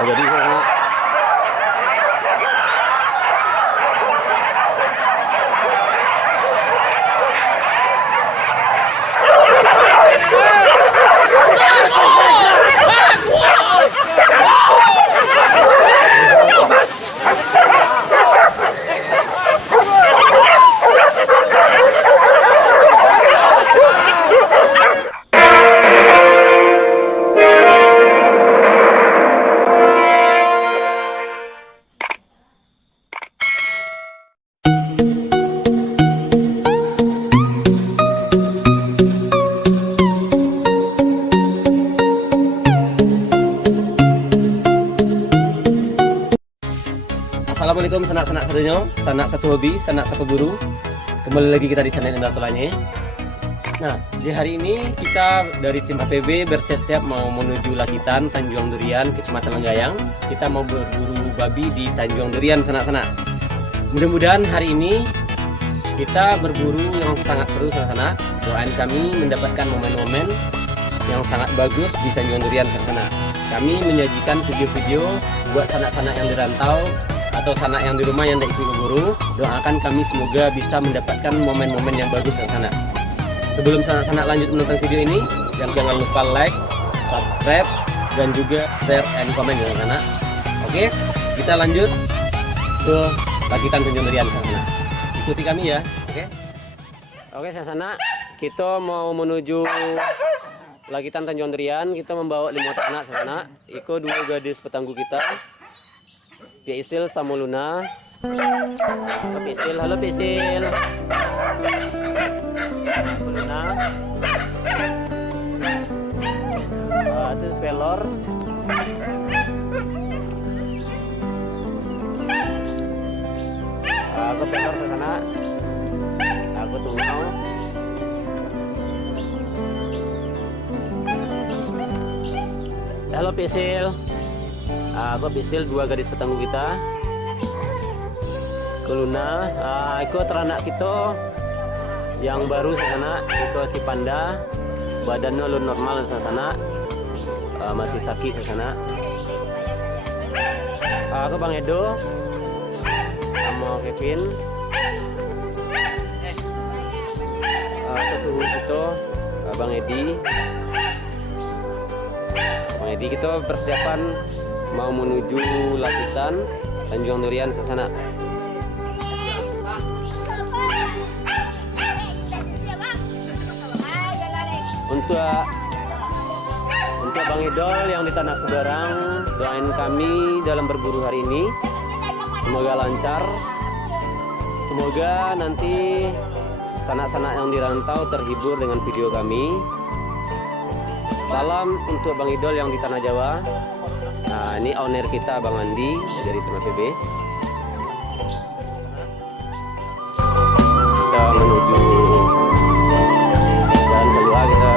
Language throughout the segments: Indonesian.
Jadi Assalamualaikum sanak-sanak sedunia, sanak satu hobi, sanak satu guru. Kembali lagi kita di channel Indra Tulanye. Nah, di hari ini kita dari tim APB bersiap-siap mau menuju Lakitan, Tanjung Durian, Kecamatan Lenggayang. Kita mau berburu babi di Tanjung Durian, sanak-sanak. Mudah-mudahan hari ini kita berburu yang sangat seru, sanak-sanak. Doain kami mendapatkan momen-momen yang sangat bagus di Tanjung Durian, sanak-sanak. Kami menyajikan video-video buat sanak-sanak yang dirantau atau sanak yang di rumah yang tidak ikut berburu. Doakan kami semoga bisa mendapatkan momen-momen yang bagus di sana. Sebelum sanak-sanak lanjut menonton video ini, jangan lupa like, subscribe, dan juga share and comment di sana. Oke, kita lanjut ke Lakitan Tanjung Durian sana. Ikuti kami ya. Oke sana, kita mau menuju Lakitan Tanjung Durian. Kita membawa 5 anak sana. Iko 2 gadis petangguh kita. Pia Isil sama Luna. Pisil, halo Pisil. Luna. Itu pelor. Aku pelor ke sana. Aku tunggu. Halo Pisil. Aku Pisil 2 gadis petangguh kita. Luna, aku teranak kita yang baru sana. Itu si Panda, badannya lu normal sana. Masih sakit sana. Aku Bang Edo sama Kevin. Aku suruh kita Bang Edi. Bang Edi kita persiapan mau menuju Lakitan Tanjung Durian ke sana. Untuk Bang Idol yang di Tanah Seberang, doain kami dalam berburu hari ini semoga lancar. Semoga nanti sanak-sanak yang dirantau terhibur dengan video kami. Salam untuk Bang Idol yang di Tanah Jawa. Nah, ini owner kita Bang Andi dari tim APB. Kita menuju jalan kedua, kita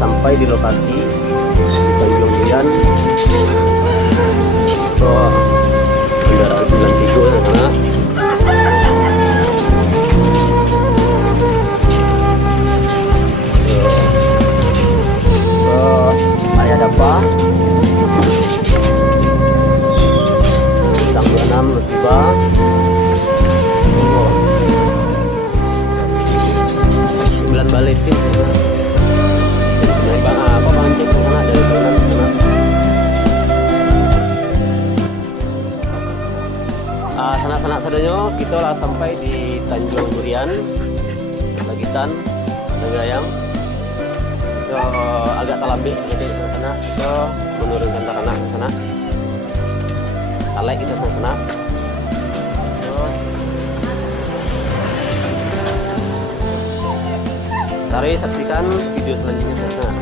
sampai di lokasi di Tanjung Durian. Oh, kendaraan 93 sana. Saya dapat bintang 26 musibah. Oh, 9 balik sih. Apa mancing ke sana dari kanan ke sana. Sanak-sanak sadonyo, kita lah sampai di Tanjung Durian, Pagitan, Negayang. So, agak terlambat jadi ke sana, so menurunkan anak ke sana. Talek kita ke sana. So, mari saksikan video selanjutnya ke sana.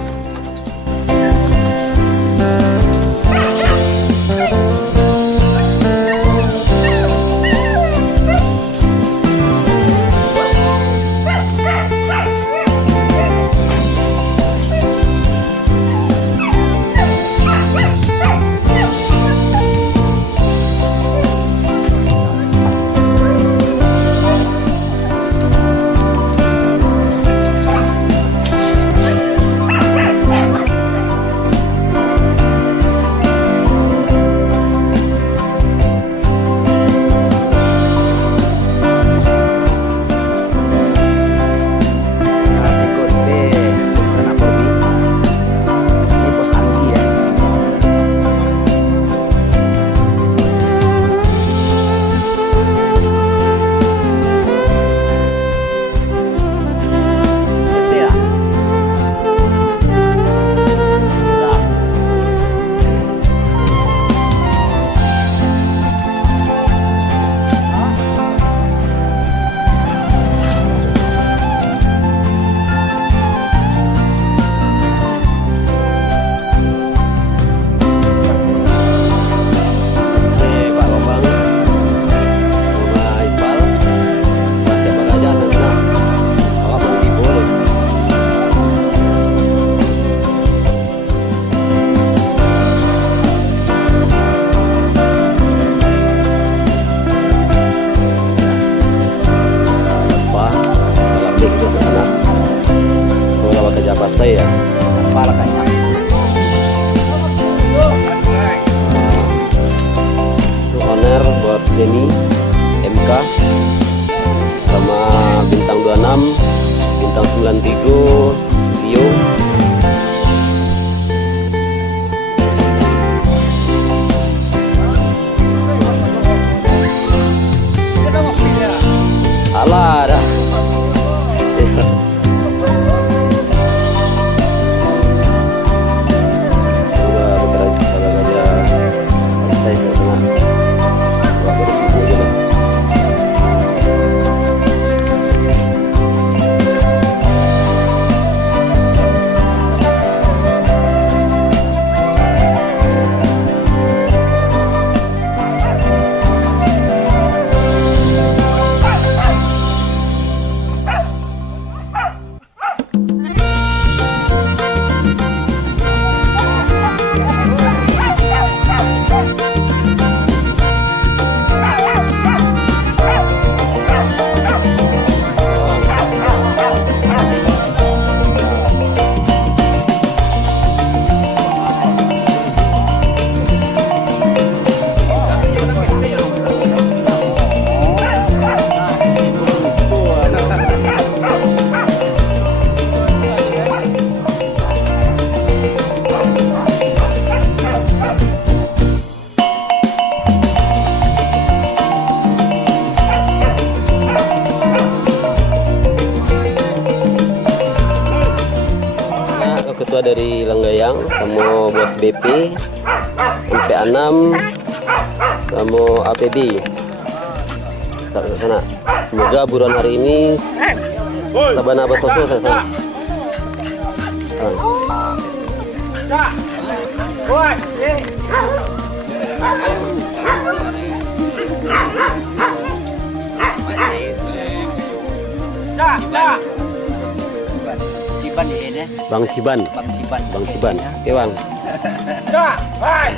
Saya kepala kayaknya itu owner bos Denny MK sama bintang 26 bintang 93 Rio. Alah dah. Ketua dari Lenggayang sama bos BP MPA6 sama APB tak ke sana. Semoga buruan hari ini sabana basoso saya. Ciban ini Bang Siban. Bang Siban. Oke, Bang. Bang.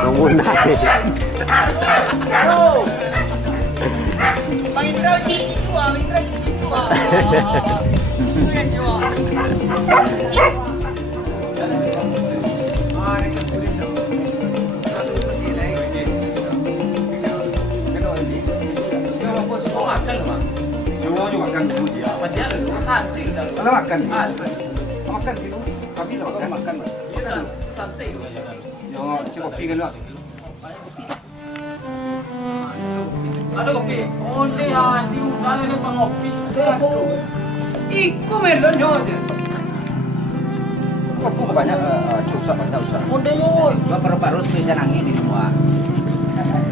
Nunggu naik. Bang Indra gitu ah, Indra gitu ah. Makan dulu dia. Santai dah. Kalau makan. Makan dulu. Kami lah makan. Santai dulu aja. Yo, si kopi kan lah. Ada kopi. Oh dia di mana ni pengopi sebelah. Iku melon yo je. Kopi banyak susah banyak usah. Oh dia yo. Gua paru-paru senjanangin di semua.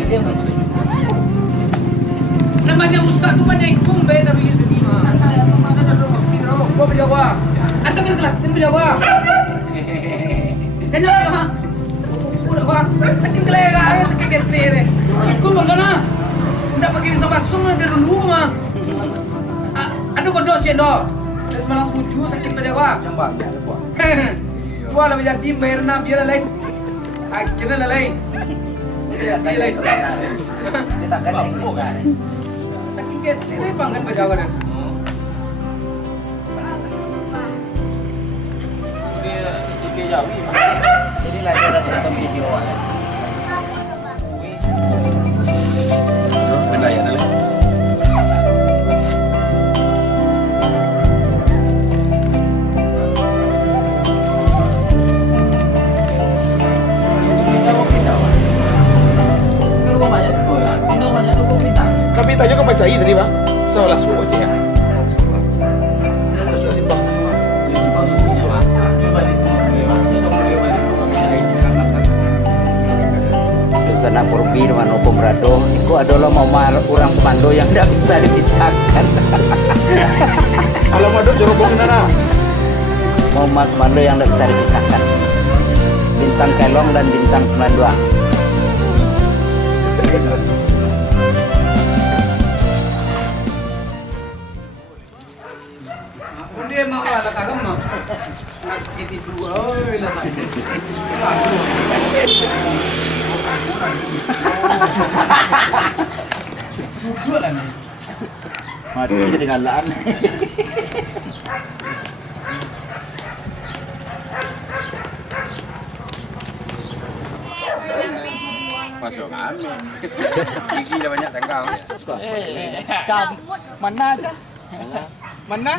Dia belum Namanya usah tu banyak ikum be tapi itu di mana. Gua berjawab. Anta kan Kelantan berjawab. Kanya apa? Udah wah, sakit kelega, sakit getere. Ikum bangana. Ndak pakai bisa masuk dari dulu mah. Aduh kodok cendol. Terus malang setuju sakit berjawab. Jambang ya, lepas. Gua lah menjadi bayarna biar lain. Akhirnya lain. Dia lain. Kita kan yang bisa. Sakit getere panggan berjawab. Jadi lagi ada tonton video. Benda ya dah. Kami tanya kau baca tadi bang. Salah suruh aja ya. Sudah simpang. Sana Purbi dengan Opo Brado itu adalah mau orang Semando yang tidak bisa dipisahkan. Kalau madu jorobong nana. Mau Semando yang tidak bisa dipisahkan. bintang kelong dan bintang 92. Dia mau lah kagak mau. Nak itu dua, lah dua lah nih. Mati ketinggalan. Masuk kami. Gigi dah banyak tengkang. Mana aja? Mana?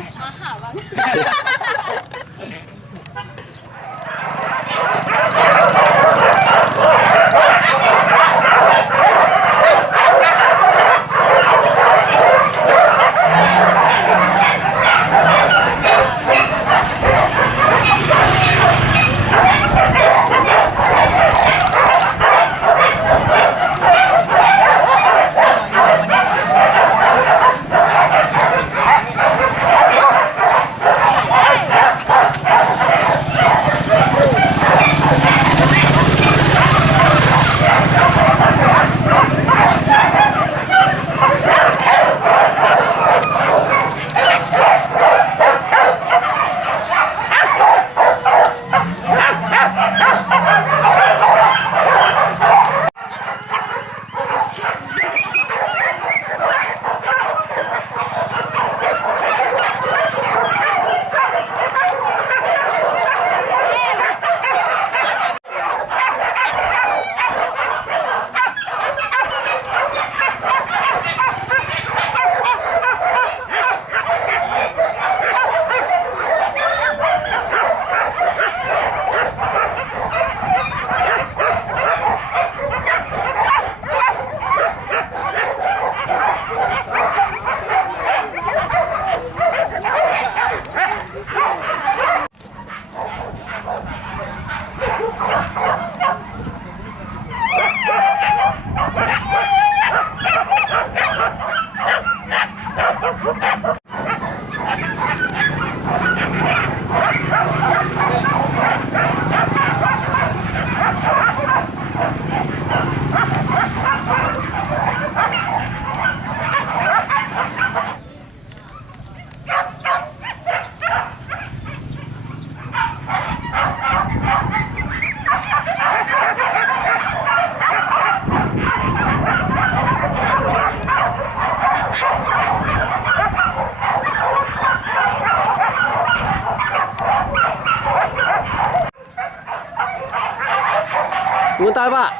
Sebentar Pak.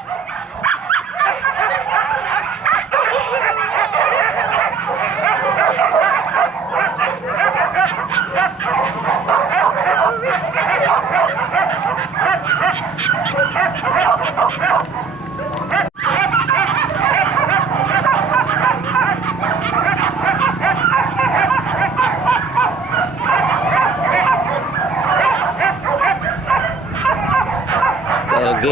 LG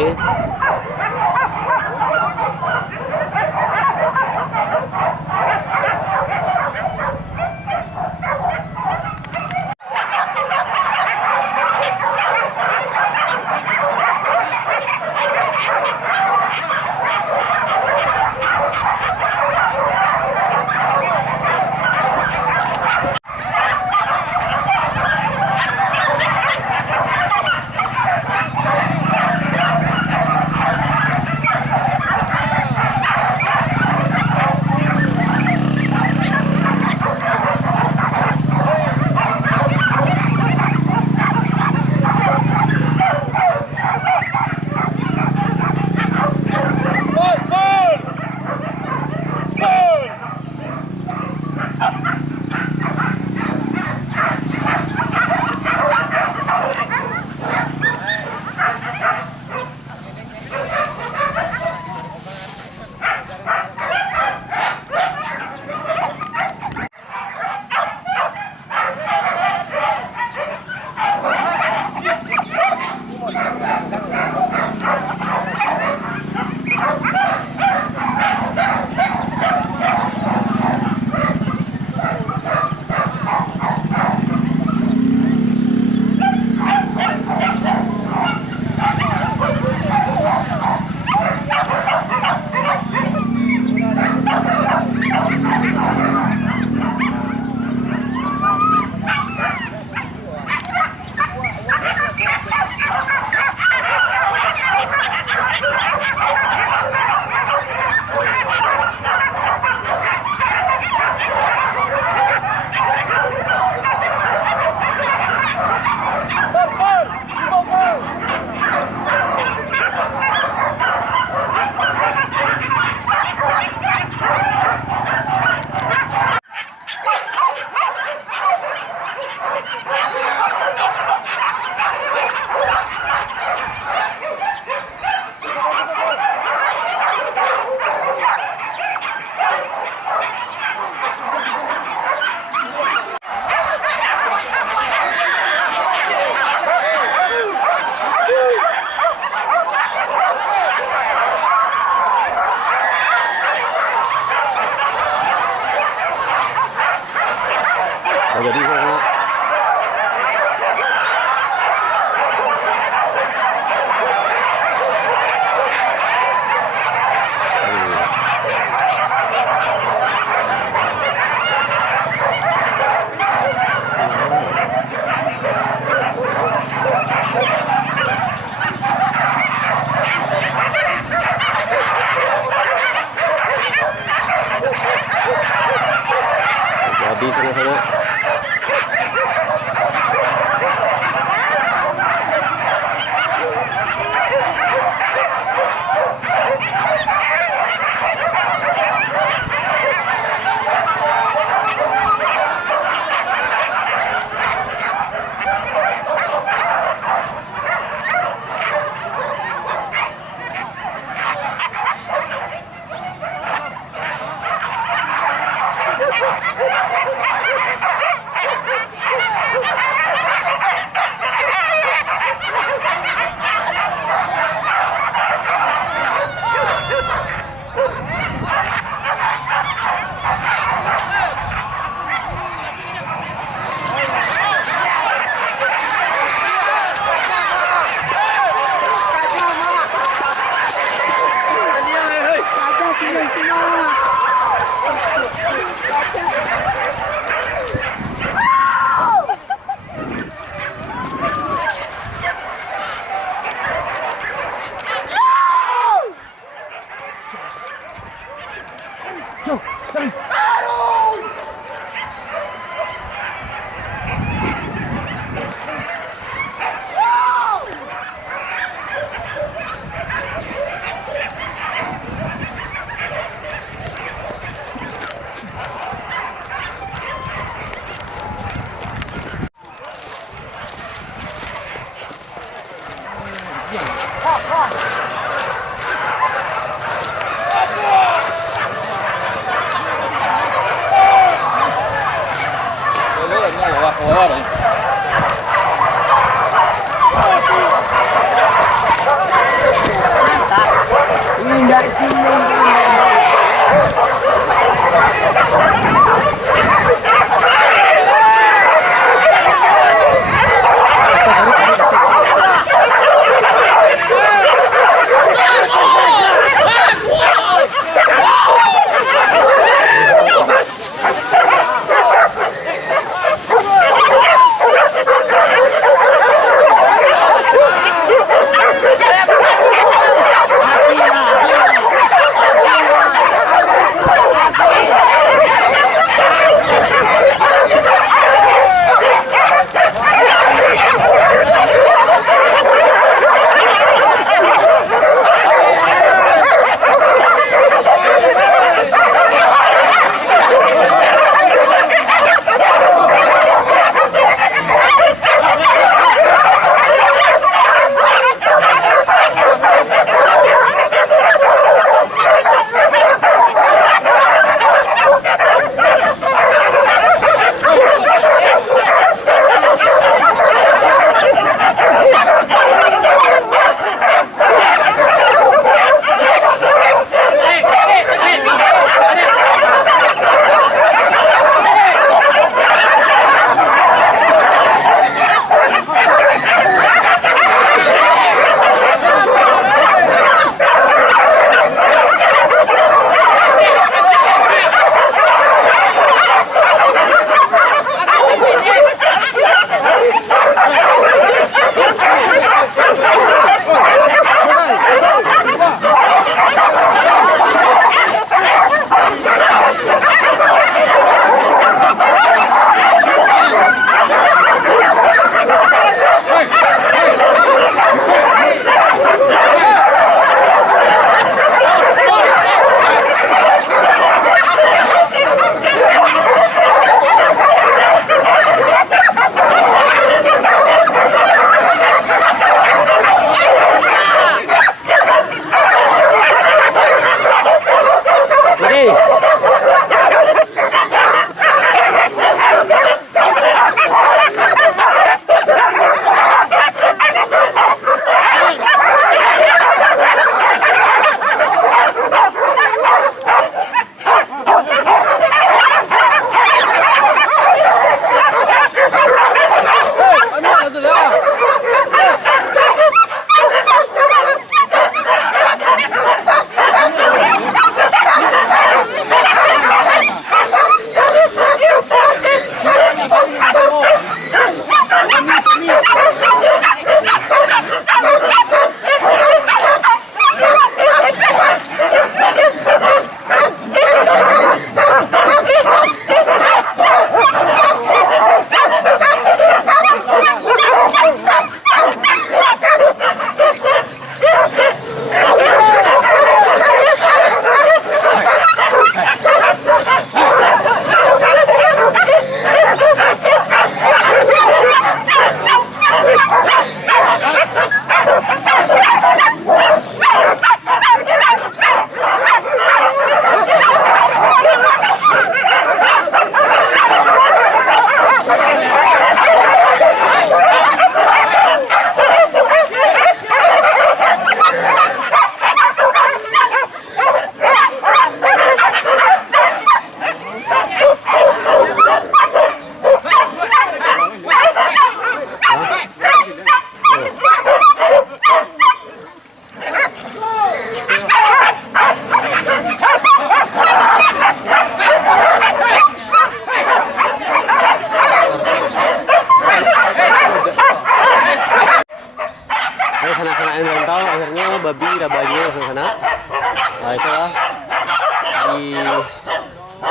di sana-sana.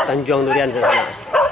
Tanjung Durian sana.